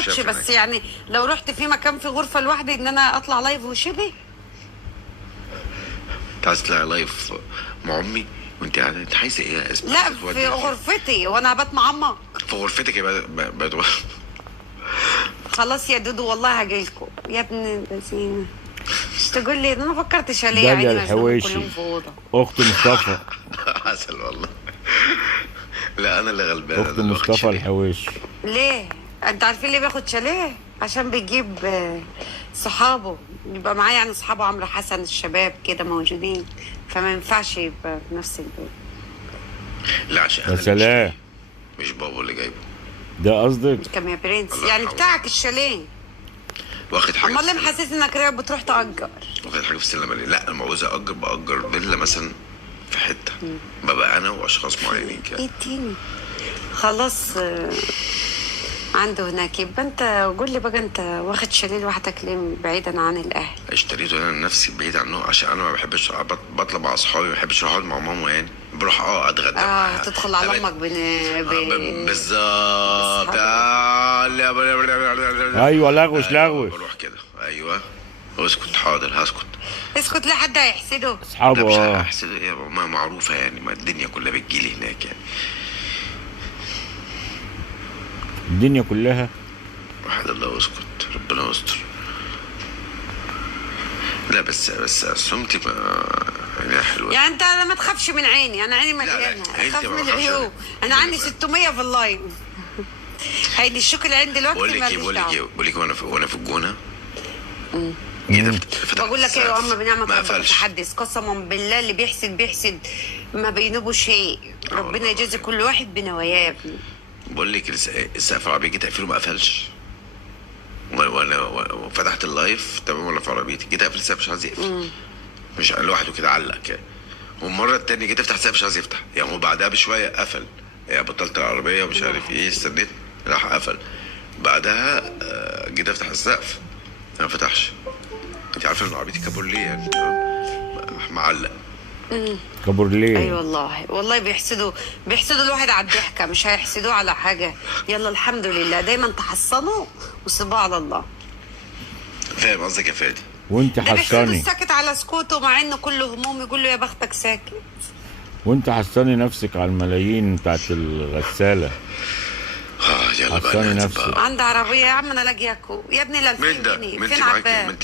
اخدش، بس يعني لو رحت في مكان في غرفه لوحدي ان انا اطلع لايف وشبه. انت عايز تطلعي لايف مع امي وانت قاعده؟ انت عايزه ايه يا اسماء؟ لا في غرفتي وانا هبات معمق. في غرفتك يبقى خلاص يا دودو والله هجيلكوا يا ابن الذين. مش تقول لي انا فكرت شاليه داليا يعني الحويشي كلهم في اوضه. اخت مصطفى. عسل والله. لا انا اللي غلبان. اخت مصطفى الحويشي. ليه؟ انت عارفين ليه بياخد شاليه؟ عشان بيجيب صحابه، يبقى معاه يعني صحابه عمرو حسن الشباب كده موجودين، فما ينفعش يبقى في نفس البيت. لا عشان يا انا سلام، مش بابا اللي جايبه. ده قصدك؟ كم يا برنس يعني بتاعك الشاليه. واخد حاجه امال ليه محسس انك رايح بتروح تأجر؟ واخد حاجه في السلم. لا لما عاوز اجر باجر فيلا مثلا في حته، ببقى انا واشخاص معينين كده. ايه تاني؟ خلاص عنده هناك. يبقى انت قول لي بقى، انت واخد شاليه لوحدك ليه بعيدا عن الاهل؟ اشتريته انا لنفسي بعيد عنه عشان انا ما بحبش بطلع مع اصحابي، ما بحبش اقعد مع ماما يعني. بروح اتغدى تدخل على امك بالظبط. ايوه لغوش لغوش. بروح كده. ايوه اسكت. حاضر هسكت. اسكت لا حد هيحسده. اصحابه مش هحسده ايه، ما معروفه يعني، ما الدنيا كلها بتجيلي هناك يعني. الدنيا كلها. وحد الله اسكت، ربنا يستر. لا بس سمتي يعني حلوه يعني. انت ما تخافش من عيني، انا عيني مليانه. اخاف من العيوب. انا عندي 600 في اللاين. هيدي الشوك اللي عندي دلوقتي. بقول لك وانا في الجونه بقول لك ايه يا عم، بنعمه ربنا متحدث قسما بالله اللي بيحسد ما بينوبه شيء. ربنا يجازي كل واحد بنواياه يا ابني. بقول لك السقف العربيه جيت اقفله ما قفلش، وانا فتحت اللايف تمام ولا في عربيتي جيت اقفل السقف مش عايز يقفل، مش لوحده كده علق كده. والمره الثانيه جيت افتح السقف مش عايز يفتح يعني، وبعدها بشويه قفل يعني. بطلت العربيه ومش عارف ايه، استنيت راح قفل. بعدها جيت افتح السقف ما فتحش. انت عارفه ان عربيتي كابورليه يعني معلق. كابورليه. اي والله بيحسدوا الواحد على الضحكه، مش هيحسدوه على حاجه. يلا الحمد لله، دايما تحصنوا وسيبوها على الله. فاهم قصدك يا فادي؟ وانت حصاني ساكت على سكوته مع انه كله هموم، يقول له يا بختك ساكت. وانت حصاني نفسك على الملايين بتاعت الغساله. يلا بقى حصاني نفسك. عندي عربيه يا عم انا لاقياكوا يا ابني ل 2000 جنيه. فين عباد؟